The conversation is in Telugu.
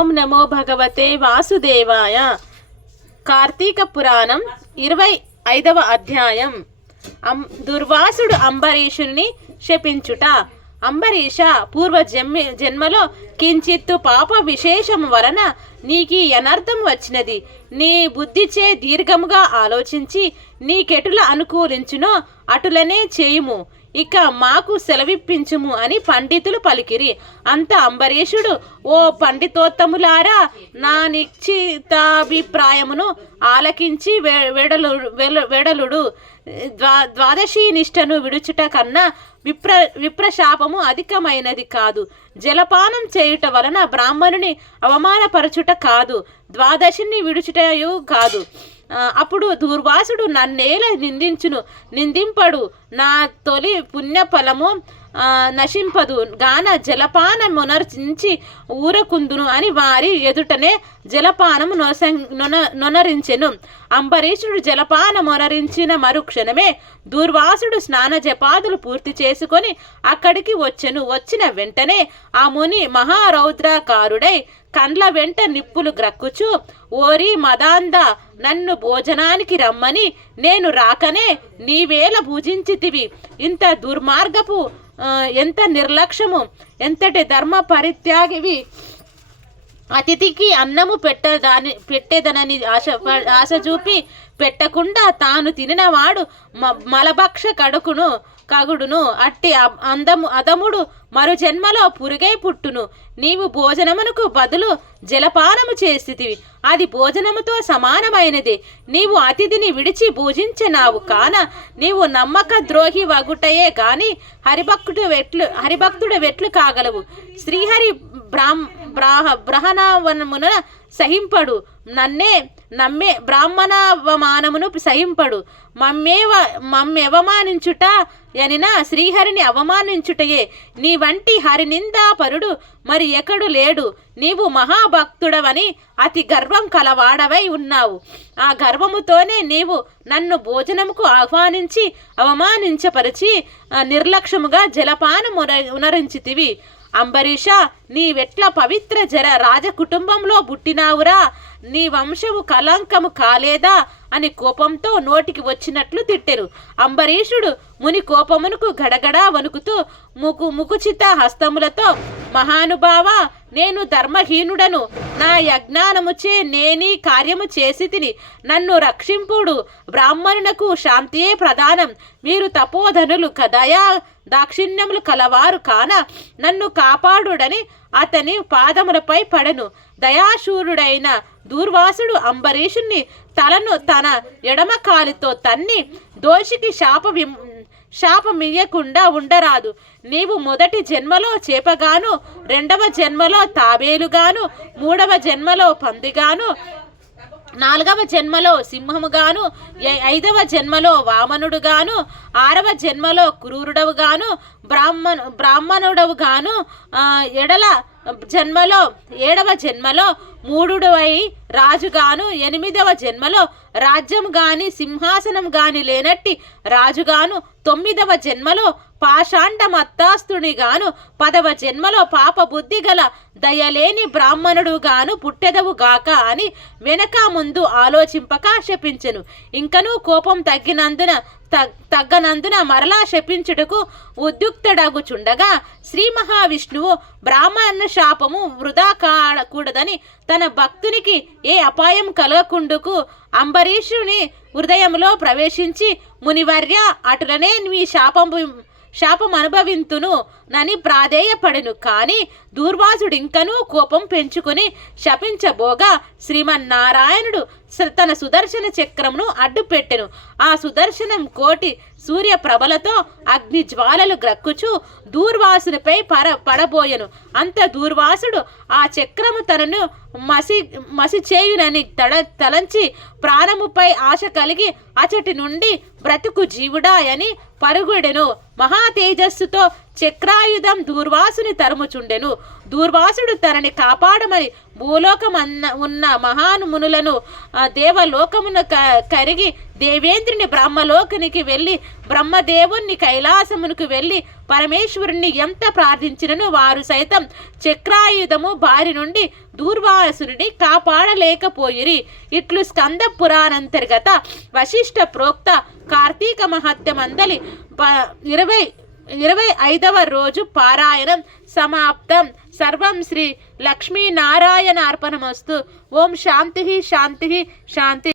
ఓం నమో భగవతే వాసుదేవాయ. కార్తీక పురాణం 25వ అధ్యాయం. దుర్వాసుడు అంబరీషుని శపించుట. అంబరీష, పూర్వ జన్మలో కించిత్తు పాప విశేషము వలన నీకీ అనర్థం వచ్చినది. నీ బుద్ధిచే దీర్ఘముగా ఆలోచించి నీకెటుల అనుకూలించునో అటులనే చేయుము. ఇక మాకు సెలవిప్పించుము అని పండితులు పలికిరి. అంత అంబరీషుడు, ఓ పండితోత్తములారా, నా నిశ్చితాభిప్రాయమును ఆలకించి వెడలుడు. ద్వాదశీ నిష్టను విడుచుట కన్నా విప్రశాపము అధికమైనది కాదు. జలపానం చేయుట వలన బ్రాహ్మణుని అవమానపరచుట కాదు, ద్వాదశిని విడుచుటయు కాదు. అప్పుడు దుర్వాసుడు నన్నేల నిందింపడు. నా తొలి పుణ్యఫలము నశింపదు గాన జలపానమునర్చించి ఊరకుందును అని వారి ఎదుటనే జలపానము నొనరించెను. అంబరీషుడు జలపానమునరించిన మరుక్షణమే దుర్వాసుడు స్నాన జపాదులు పూర్తి చేసుకొని అక్కడికి వచ్చెను. వచ్చిన వెంటనే ఆ ముని మహారౌద్రకారుడై కండ్ల వెంట నిప్పులు గ్రక్కుచు, ఓరి మదాంద, నన్ను భోజనానికి రమ్మని నేను రాకనే నీవేళ భుజించితివి. ఇంత దుర్మార్గపు, ఎంత నిర్లక్ష్యము, ఎంతటి ధర్మ పరిత్యాగివి. అతిథికి అన్నము పెట్టేదనని ఆశ చూపి పెట్టకుండా తాను తినినవాడు మలభక్ష కగుడును. అట్టి అదముడు మరు జన్మలో పురుగై పుట్టును. నీవు భోజనమునకు బదులు జలపానము చేసితివి, అది భోజనముతో సమానమైనది. నీవు అతిథిని విడిచి భోజించినావు కాన నీవు నమ్మక ద్రోహి వగుటయే గాని హరిభక్తుడు వెట్లు కాగలవు. శ్రీహరి బ్రహ్మణవనమున సహింపడు, నమ్మే బ్రాహ్మణావమానమును సహింపడు. మమ్మెవమానించుట ఎనినా శ్రీహరిని అవమానించుటయే. నీ వంటి హరినిందాపరుడు మరి ఎక్కడు లేడు. నీవు మహాభక్తుడవని అతి గర్వం కలవాడవై ఉన్నావు. ఆ గర్వముతోనే నీవు నన్ను భోజనముకు ఆహ్వానించి అవమానించపరిచి నిర్లక్ష్యముగా జలపానము ఉనరించితివి. అంబరీష, నీవెట్ల పవిత్ర రాజకుటుంబంలో పుట్టినావురా? నీ వంశము కలంకము కాలేదా అని కోపంతో నోటికి వచ్చినట్లు తిట్టెను. అంబరీషుడు ముని కోపమునకు గడగడా వణుకుతూ ముకుచిత హస్తములతో, మహానుభావ, నేను ధర్మహీనుడను. నా యజ్ఞానముచే నేనీ కార్యము చేసి తిని నన్ను రక్షింపుడు. బ్రాహ్మణునకు శాంతియే ప్రధానం. మీరు తపోధనులు, దయా దాక్షిణ్యములు కలవారు కాన నన్ను కాపాడుడని అతని పాదములపై పడెను. దయాశూరుడైన దూర్వాసుడు అంబరీషుని తలను తన ఎడమ కాలితో తన్ని, దోషికి శాపమియ్యకుండా ఉండరాదు. నీవు మొదటి జన్మలో చేపగాను, రెండవ జన్మలో తాబేలుగాను, మూడవ జన్మలో పందిగాను, నాలుగవ జన్మలో సింహముగాను, ఐదవ జన్మలో వామనుడుగాను, ఆరవ జన్మలో క్రూరుడవుగాను, బ్రాహ్మణుడవుగాను, ఏడవ జన్మలో మూఢుడవై రాజుగాను, ఎనిమిదవ జన్మలో రాజ్యం గాని సింహాసనం గాని లేనట్టి రాజుగాను, తొమ్మిదవ జన్మలో పాషాండమత్తాస్తునిగాను, 10వ జన్మలో పాప బుద్ధి గల దయలేని బ్రాహ్మణుడుగాను పుట్టెదవు గాక అని వెనక ముందు ఆలోచింపక శపించెను. ఇంకనూ కోపం తగ్గనందున మరలా శపించుటకు ఉద్యుక్తుడగుచుండగా శ్రీ మహావిష్ణువు బ్రాహ్మణ శాపము వృధా కాడకూడదని తన భక్తునికి ఏ అపాయం కలగకుండుకు అంబరీషుని హృదయంలో ప్రవేశించి, మునివర్య, అటులనే మీ శాపం అనుభవింతును నని ప్రాధేయపడెను. కాని దూర్వాసుడు ఇంకనూ కోపం పెంచుకుని శపించబోగా శ్రీమన్నారాయణుడు తన సుదర్శన చక్రమును అడ్డుపెట్టెను. ఆ సుదర్శనం కోటి సూర్య ప్రభలతో అగ్ని జ్వాలలు గ్రక్కుచు దూర్వాసునిపై పడబోయెను. అంత దూర్వాసుడు ఆ చక్రము తనను మసిచేయునని తలంచి ప్రాణముపై ఆశ కలిగి అచటి నుండి బ్రతుకు జీవుడా అని పరుగుడెను. మహా తేజస్సుతో చక్రాయుధం దూర్వాసుని తరుముచుండెను. దూర్వాసుడు తనని కాపాడమని భూలోకమన్న ఉన్న మహానుమునులను దేవలోకమున కరిగి దేవేంద్రుని బ్రహ్మలోకునికి వెళ్ళి బ్రహ్మదేవుణ్ణి కైలాసమునకు వెళ్ళి పరమేశ్వరుణ్ణి ఎంత ప్రార్థించినను వారు సైతం చక్రాయుధము బారి నుండి దూర్వాసుని కాపాడలేకపోయిరి. ఇట్లు స్కంద పురాణంతర్గత వశిష్ఠ ప్రోక్త కార్తీక మహత్యమందలి 25వ రోజు పారాయణం సమాప్తం. సర్వం శ్రీ లక్ష్మీనారాయణ అర్పణమస్తు. ఓం శాంతి శాంతి శాంతి.